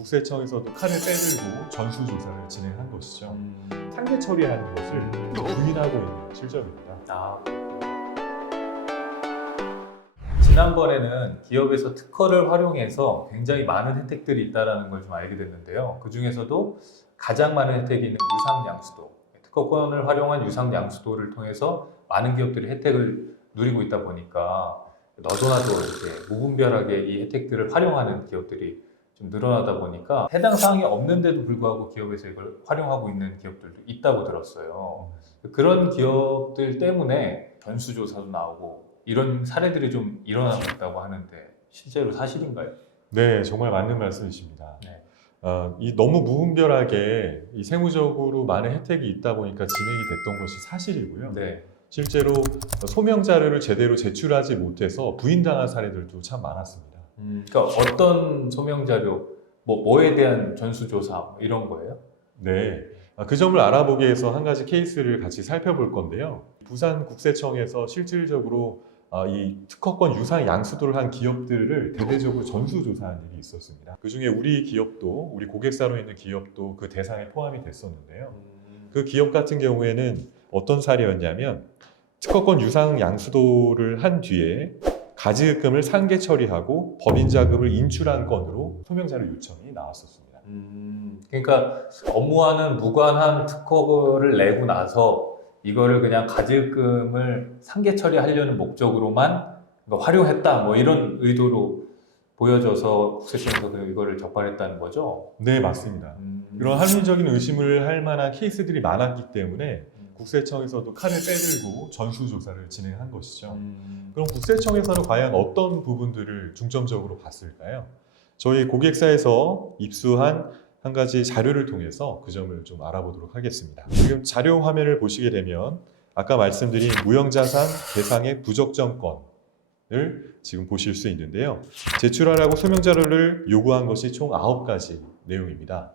국세청에서도 칼을 빼들고 전수조사를 진행한 것이죠. 상계 처리하는 것을 부인하고 있는 실정입니다. 지난번에는 기업에서 특허를 활용해서 굉장히 많은 혜택들이 있다는 걸 좀 알게 됐는데요. 그 중에서도 가장 많은 혜택이 있는 유상양수도, 특허권을 활용한 유상양수도를 통해서 많은 기업들이 혜택을 누리고 있다 보니까 너도나도 이렇게 무분별하게 이 혜택들을 활용하는 기업들이 좀 늘어나다 보니까 해당 사항이 없는데도 불구하고 기업에서 이걸 활용하고 있는 기업들도 있다고 들었어요. 그런 기업들 때문에 전수조사도 나오고 이런 사례들이 좀 일어나고 있다고 하는데 실제로 사실인가요? 네, 정말 맞는 말씀이십니다. 네. 이 너무 무분별하게 이 세무적으로 많은 혜택이 있다 보니까 진행이 됐던 것이 사실이고요. 네. 실제로 소명 자료를 제대로 제출하지 못해서 부인당한 사례들도 참 많았습니다. 그러니까 어떤 소명 자료, 뭐에 대한 전수조사 이런 거예요? 네, 그 점을 알아보기 위해서 한 가지 케이스를 같이 살펴볼 건데요. 부산국세청에서 실질적으로 이 특허권 유상 양수도를 한 기업들을 대대적으로 전수조사한 일이 있었습니다. 그 중에 우리 기업도, 우리 고객사로 있는 기업도 그 대상에 포함이 됐었는데요. 그 기업 같은 경우에는 어떤 사례였냐면 특허권 유상 양수도를 한 뒤에 가지급금을 상계 처리하고 법인 자금을 인출한 건으로 소명자료 요청이 나왔었습니다. 그러니까 업무와는 무관한 특허를 내고 나서 이거를 그냥 가지급금을 상계 처리하려는 목적으로만 활용했다 뭐 이런 의도로 보여져서 국세청에서 이거를 적발했다는 거죠? 네, 맞습니다. 이런 합리적인 의심을 할 만한 케이스들이 많았기 때문에 국세청에서도 칼을 빼들고 전수조사를 진행한 것이죠. 그럼 국세청에서는 과연 어떤 부분들을 중점적으로 봤을까요? 저희 고객사에서 입수한 한 가지 자료를 통해서 그 점을 좀 알아보도록 하겠습니다. 지금 자료 화면을 보시게 되면 아까 말씀드린 무형자산 대상액 부적정권을 지금 보실 수 있는데요. 제출하라고 소명자료를 요구한 것이 총 9가지 내용입니다.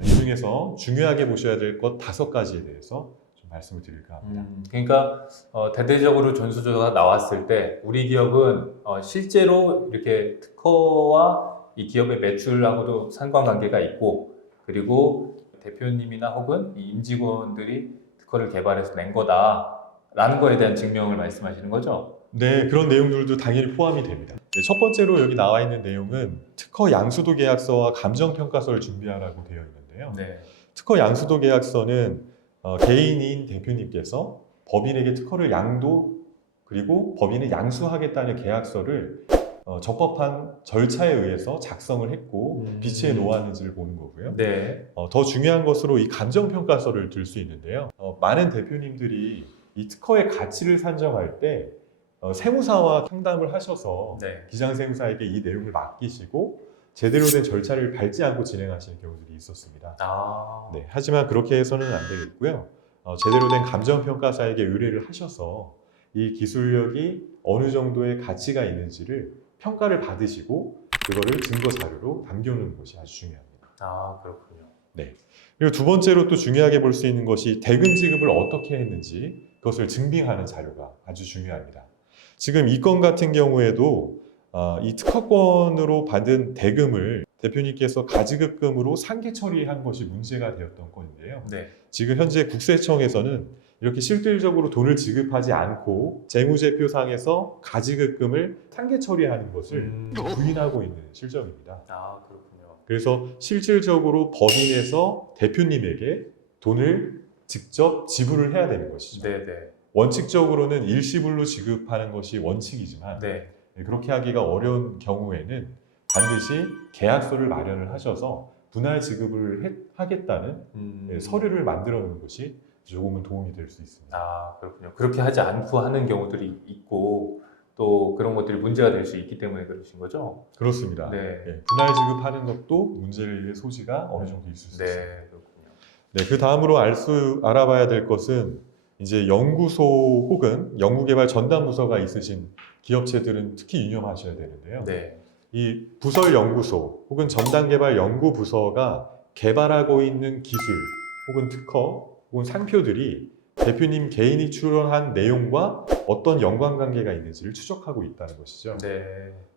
이 중에서 중요하게 보셔야 될 것 5가지에 대해서 좀 말씀을 드릴까 합니다. 그러니까 대대적으로 전수조사가 나왔을 때 우리 기업은 실제로 이렇게 특허와 이 기업의 매출하고도 상관관계가 있고 그리고 대표님이나 혹은 이 임직원들이 특허를 개발해서 낸 거다라는 거에 대한 증명을 말씀하시는 거죠? 네, 그런 내용들도 당연히 포함이 됩니다. 네, 첫 번째로 여기 나와 있는 내용은 특허 양수도 계약서와 감정평가서를 준비하라고 되어 있는데요. 네. 특허 양수도 계약서는 개인인 대표님께서 법인에게 특허를 양도 그리고 법인을 양수하겠다는 계약서를 적법한 절차에 의해서 작성을 했고 비치해 놓았는지를 보는 거고요. 네. 더 중요한 것으로 이 감정평가서를 들 수 있는데요. 많은 대표님들이 이 특허의 가치를 산정할 때 세무사와 상담을 하셔서 네. 기장세무사에게 이 내용을 맡기시고 제대로 된 절차를 밟지 않고 진행하시는 경우들이 있었습니다. 네, 하지만 그렇게 해서는 안 되겠고요. 제대로 된 감정평가사에게 의뢰를 하셔서 이 기술력이 어느 정도의 가치가 있는지를 평가를 받으시고 그거를 증거 자료로 남겨놓는 것이 아주 중요합니다. 그렇군요. 네. 그리고 두 번째로 또 중요하게 볼 수 있는 것이 대금 지급을 어떻게 했는지 그것을 증빙하는 자료가 아주 중요합니다. 지금 이 건 같은 경우에도 이 특허권으로 받은 대금을 대표님께서 가지급금으로 상계 처리한 것이 문제가 되었던 건인데요. 네. 지금 현재 국세청에서는 이렇게 실질적으로 돈을 지급하지 않고 재무제표상에서 가지급금을 상계 처리하는 것을 부인하고 있는 실정입니다. 그렇군요. 그래서 실질적으로 법인에서 대표님에게 돈을 직접 지불을 해야 되는 것이죠. 네네. 원칙적으로는 일시불로 지급하는 것이 원칙이지만 네. 그렇게 하기가 어려운 경우에는 반드시 계약서를 마련을 하셔서 분할 지급을 하겠다는 서류를 만들어 놓는 것이 조금은 도움이 될 수 있습니다. 그렇군요. 그렇게 하지 않고 하는 경우들이 있고 또 그런 것들이 문제가 될 수 있기 때문에 그러신 거죠? 그렇습니다. 네. 네, 분할 지급하는 것도 문제의 소지가 어느 정도 있을 수 있습니다. 그렇군요. 네, 그 다음으로 알아봐야 될 것은 이제 연구소 혹은 연구개발 전담부서가 있으신 기업체들은 특히 유념하셔야 되는데요. 네. 이 부설연구소 혹은 전담개발 연구부서가 개발하고 있는 기술 혹은 특허 혹은 상표들이 대표님 개인이 출연한 내용과 어떤 연관관계가 있는지를 추적하고 있다는 것이죠. 네.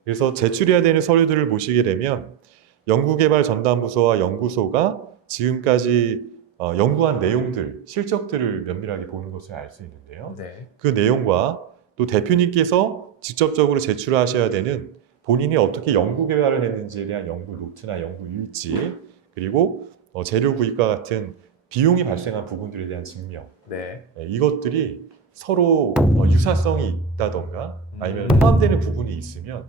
그래서 제출해야 되는 서류들을 보시게 되면 연구개발 전담부서와 연구소가 지금까지 연구한 내용들, 실적들을 면밀하게 보는 것을 알 수 있는데요. 네. 그 내용과 또 대표님께서 직접적으로 제출하셔야 되는 본인이 어떻게 연구 개발을 했는지에 대한 연구 노트나 연구 일지, 그리고 재료 구입과 같은 비용이 발생한 부분들에 대한 증명, 네. 이것들이 서로 유사성이 있다던가 아니면 포함되는 부분이 있으면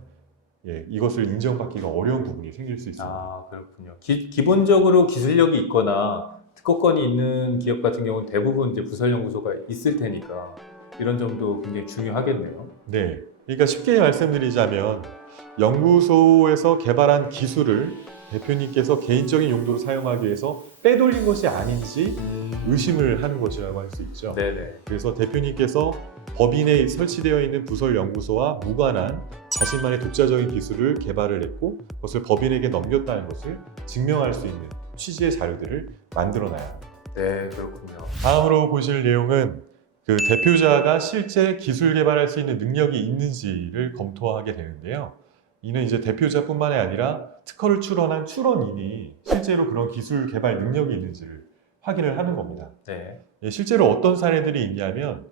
이것을 인정받기가 어려운 부분이 생길 수 있습니다. 아, 그렇군요. 기본적으로 기술력이 있거나 특허권이 있는 기업 같은 경우는 대부분 이제 부설연구소가 있을 테니까 이런 점도 굉장히 중요하겠네요. 네, 그러니까 쉽게 말씀드리자면 연구소에서 개발한 기술을 대표님께서 개인적인 용도로 사용하기 위해서 빼돌린 것이 아닌지 의심을 하는 것이라고 할 수 있죠. 네네. 그래서 대표님께서 법인에 설치되어 있는 부설 연구소와 무관한 자신만의 독자적인 기술을 개발을 했고 그것을 법인에게 넘겼다는 것을 증명할 수 있는 취지의 자료들을 만들어놔야 합니다. 네, 그렇군요. 다음으로 보실 내용은 그 대표자가 실제 기술 개발할 수 있는 능력이 있는지를 검토하게 되는데요. 이는 이제 대표자뿐만이 아니라 특허를 출원한 출원인이 실제로 그런 기술 개발 능력이 있는지를 확인을 하는 겁니다. 네. 실제로 어떤 사례들이 있냐면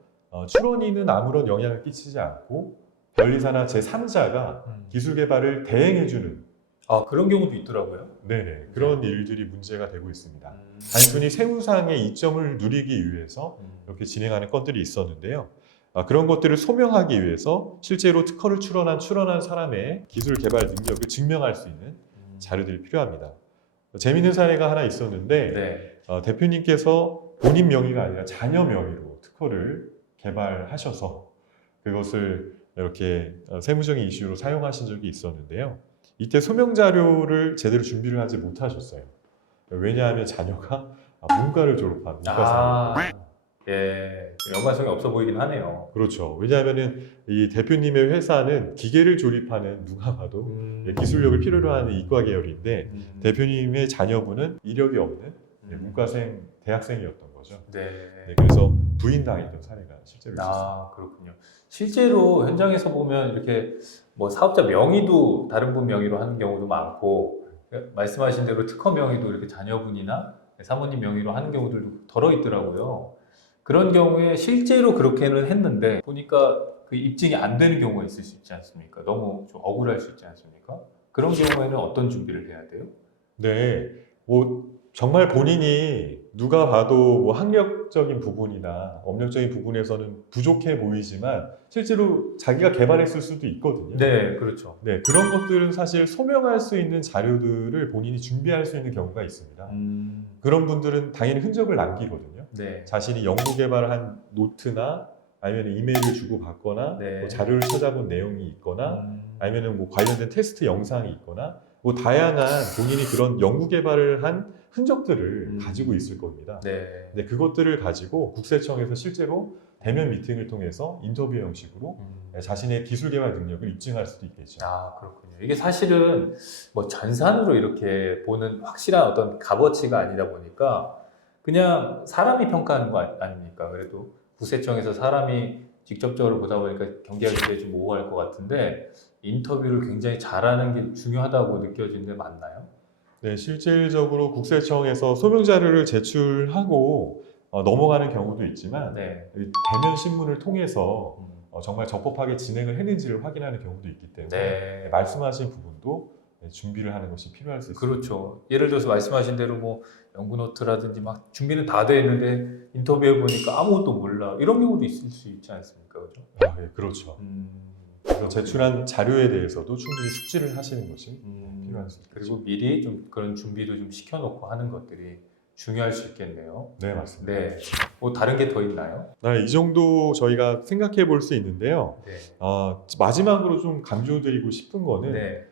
출원인은 아무런 영향을 끼치지 않고 변리사나 제3자가 기술 개발을 대행해주는 아, 그런 경우도 있더라고요. 네네, 그런 일들이 문제가 되고 있습니다. 단순히 세무상의 이점을 누리기 위해서 이렇게 진행하는 건들이 있었는데요. 그런 것들을 소명하기 위해서 실제로 특허를 출원한 사람의 기술 개발 능력을 증명할 수 있는 자료들이 필요합니다. 재미있는 사례가 하나 있었는데 네. 대표님께서 본인 명의가 아니라 자녀 명의로 특허를 개발하셔서 그것을 이렇게 세무적인 이슈로 사용하신 적이 있었는데요. 이때 소명 자료를 제대로 준비를 하지 못하셨어요. 왜냐하면 자녀가 문과를 졸업한 문과생이었거든요. 예, 연관성이 없어 보이긴 하네요. 그렇죠. 왜냐하면 이 대표님의 회사는 기계를 조립하는 누가 봐도 기술력을 필요로 하는 이과 계열인데 대표님의 자녀분은 이력이 없는 문과생 대학생이었던 거죠. 네. 네, 그래서 부인당했던 사례가 실제로 있었습니다. 아, 그렇군요. 실제로 현장에서 보면 이렇게 뭐 사업자 명의도 다른 분 명의로 하는 경우도 많고 말씀하신 대로 특허 명의도 이렇게 자녀분이나 사모님 명의로 하는 경우들도 덜어 있더라고요. 그런 경우에 실제로 그렇게는 했는데 보니까 그 입증이 안 되는 경우가 있을 수 있지 않습니까? 너무 좀 억울할 수 있지 않습니까? 그런 경우에는 어떤 준비를 해야 돼요? 네, 뭐 정말 본인이 누가 봐도 뭐 학력적인 부분이나 업력적인 부분에서는 부족해 보이지만 실제로 자기가 개발했을 수도 있거든요. 네, 그렇죠. 네, 그런 것들은 사실 소명할 수 있는 자료들을 본인이 준비할 수 있는 경우가 있습니다. 그런 분들은 당연히 흔적을 남기거든요. 네. 자신이 연구 개발한 노트나 아니면 이메일을 주고 받거나 네. 뭐 자료를 찾아본 내용이 있거나 아니면 뭐 관련된 테스트 영상이 있거나 뭐 다양한 본인이 그런 연구 개발을 한 흔적들을 가지고 있을 겁니다. 네. 근데 그것들을 가지고 국세청에서 실제로 대면 미팅을 통해서 인터뷰 형식으로 자신의 기술 개발 능력을 입증할 수도 있겠죠. 아, 그렇군요. 이게 사실은 뭐 전산으로 이렇게 보는 확실한 어떤 값어치가 아니다 보니까 그냥 사람이 평가하는 거 아닙니까? 그래도 국세청에서 사람이 직접적으로 보다 보니까 경계하기 좀 모호할 것 같은데 인터뷰를 굉장히 잘하는 게 중요하다고 느껴지는데 맞나요? 네, 실질적으로 국세청에서 소명 자료를 제출하고 넘어가는 경우도 있지만 네. 대면 신문을 통해서 정말 적법하게 진행을 했는지를 확인하는 경우도 있기 때문에 네. 말씀하신 부분도 준비를 하는 것이 필요할 수 있습니다. 그렇죠. 예를 들어서 말씀하신 대로 뭐 연구 노트라든지 막 준비는 다 돼 있는데 인터뷰해 보니까 아무것도 몰라 이런 경우도 있을 수 있지 않습니까, 그죠? 네, 그렇죠. 그래서 제출한 자료에 대해서도 충분히 숙지를 하시는 것이 필요할 수 있겠죠. 그리고 미리 좀 그런 준비도 좀 시켜놓고 하는 것들이 중요할 수 있겠네요. 네, 맞습니다. 네. 뭐 다른 게 더 있나요? 이 정도 저희가 생각해 볼 수 있는데요. 네. 마지막으로 좀 강조드리고 싶은 거는 네.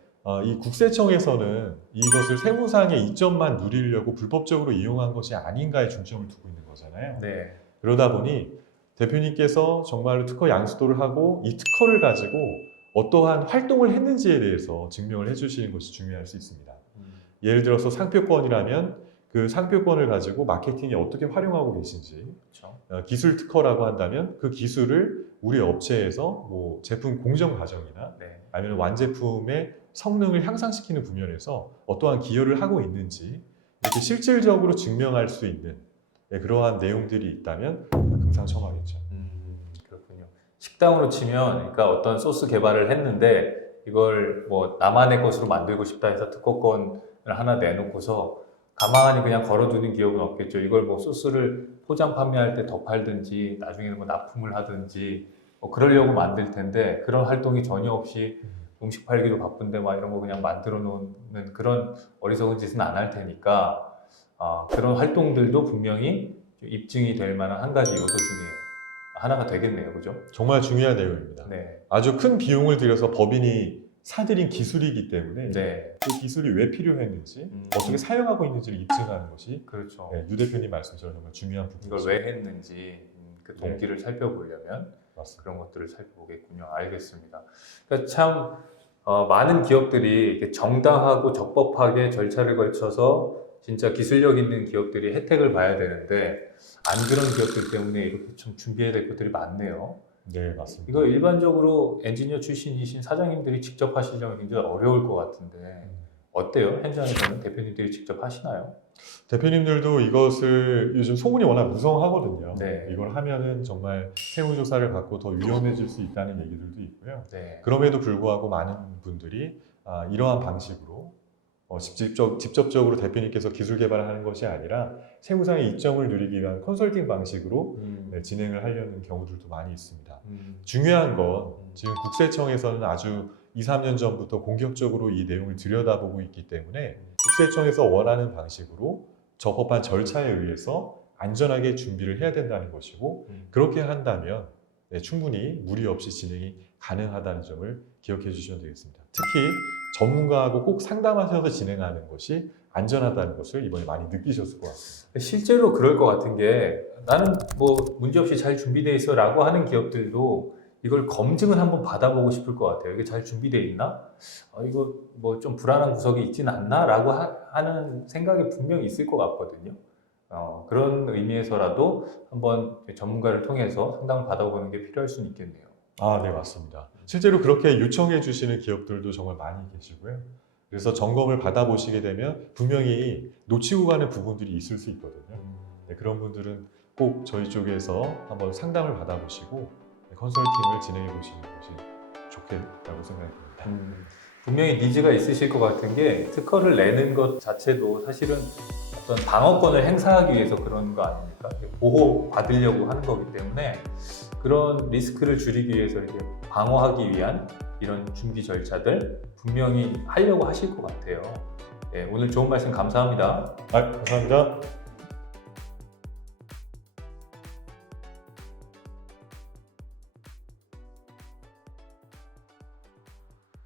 이 국세청에서는 이것을 세무상의 이점만 누리려고 불법적으로 이용한 것이 아닌가에 중점을 두고 있는 거잖아요. 네. 그러다 보니 대표님께서 정말로 특허 양수도를 하고 이 특허를 가지고 어떠한 활동을 했는지에 대해서 증명을 해주시는 것이 중요할 수 있습니다. 예를 들어서 상표권이라면 그 상표권을 가지고 마케팅에 어떻게 활용하고 계신지, 그렇죠. 기술 특허라고 한다면 그 기술을 우리 업체에서 뭐 제품 공정 과정이나 네. 아니면 완제품의 성능을 향상시키는 부면에서 어떠한 기여를 하고 있는지 이렇게 실질적으로 증명할 수 있는 그러한 내용들이 있다면 금상첨화겠죠. 그렇군요. 식당으로 치면 그러니까 어떤 소스 개발을 했는데 이걸 뭐 나만의 것으로 만들고 싶다 해서 특허권을 하나 내놓고서 가만히 그냥 걸어두는 기업은 없겠죠. 이걸 뭐 소스를 포장 판매할 때 더 팔든지 나중에는 뭐 납품을 하든지 뭐 그러려고 만들 텐데 그런 활동이 전혀 없이 음식 팔기도 바쁜데 막 이런 거 그냥 만들어 놓는 그런 어리석은 짓은 안 할 테니까 그런 활동들도 분명히 입증이 될 만한 한 가지 요소 중에 하나가 되겠네요. 그죠? 정말 중요한 내용입니다. 네. 아주 큰 비용을 들여서 법인이 사들인 기술이기 때문에 네. 그 기술이 왜 필요했는지 어떻게 사용하고 있는지를 입증하는 것이 그렇죠. 유 대표님 말씀처럼 정말 중요한 부분이죠. 이걸 왜 했는지 그 동기를 살펴보려면 맞습니다. 그런 것들을 살펴보겠군요. 알겠습니다. 그러니까 참 많은 기업들이 이렇게 정당하고 적법하게 절차를 거쳐서 진짜 기술력 있는 기업들이 혜택을 봐야 되는데 안 그런 기업들 때문에 이렇게 좀 준비해야 될 것들이 많네요. 네, 맞습니다. 이거 일반적으로 엔지니어 출신이신 사장님들이 직접 하시려면 굉장히 어려울 것 같은데 어때요? 현장에서는 대표님들이 직접 하시나요? 대표님들도 이것을 요즘 소문이 워낙 무성하거든요. 네. 이걸 하면은 정말 세무조사를 받고 더 위험해질 수 있다는 얘기들도 있고요. 네. 그럼에도 불구하고 많은 분들이 이러한 방식으로 직접적으로 대표님께서 기술 개발을 하는 것이 아니라 세무상의 이점을 누리기 위한 컨설팅 방식으로 진행을 하려는 경우들도 많이 있습니다. 중요한 건 지금 국세청에서는 아주 2, 3년 전부터 공격적으로 이 내용을 들여다보고 있기 때문에 국세청에서 원하는 방식으로 적법한 절차에 의해서 안전하게 준비를 해야 된다는 것이고 그렇게 한다면 충분히 무리 없이 진행이 가능하다는 점을 기억해 주시면 되겠습니다. 특히 전문가하고 꼭 상담하셔서 진행하는 것이 안전하다는 것을 이번에 많이 느끼셨을 것 같습니다. 실제로 그럴 것 같은 게 나는 뭐 문제없이 잘 준비되어 있어 라고 하는 기업들도 이걸 검증을 한번 받아보고 싶을 것 같아요. 이게 잘 준비되어 있나? 이거 뭐 좀 불안한 구석이 있진 않나? 라고 하는 생각이 분명히 있을 것 같거든요. 그런 의미에서라도 한번 전문가를 통해서 상담을 받아보는 게 필요할 수는 있겠네요. 네, 맞습니다. 실제로 그렇게 요청해 주시는 기업들도 정말 많이 계시고요. 그래서 점검을 받아보시게 되면 분명히 놓치고 가는 부분들이 있을 수 있거든요. 그런 분들은 꼭 저희 쪽에서 한번 상담을 받아보시고 컨설팅을 진행해 보시는 것이 좋겠다고 생각이 듭니다. 분명히 니즈가 있으실 것 같은 게 특허를 내는 것 자체도 사실은 어떤 방어권을 행사하기 위해서 그런 거 아닙니까? 보호받으려고 하는 거기 때문에 그런 리스크를 줄이기 위해서 이렇게 방어하기 위한 이런 준비 절차들 분명히 하려고 하실 것 같아요. 네, 오늘 좋은 말씀 감사합니다. 감사합니다.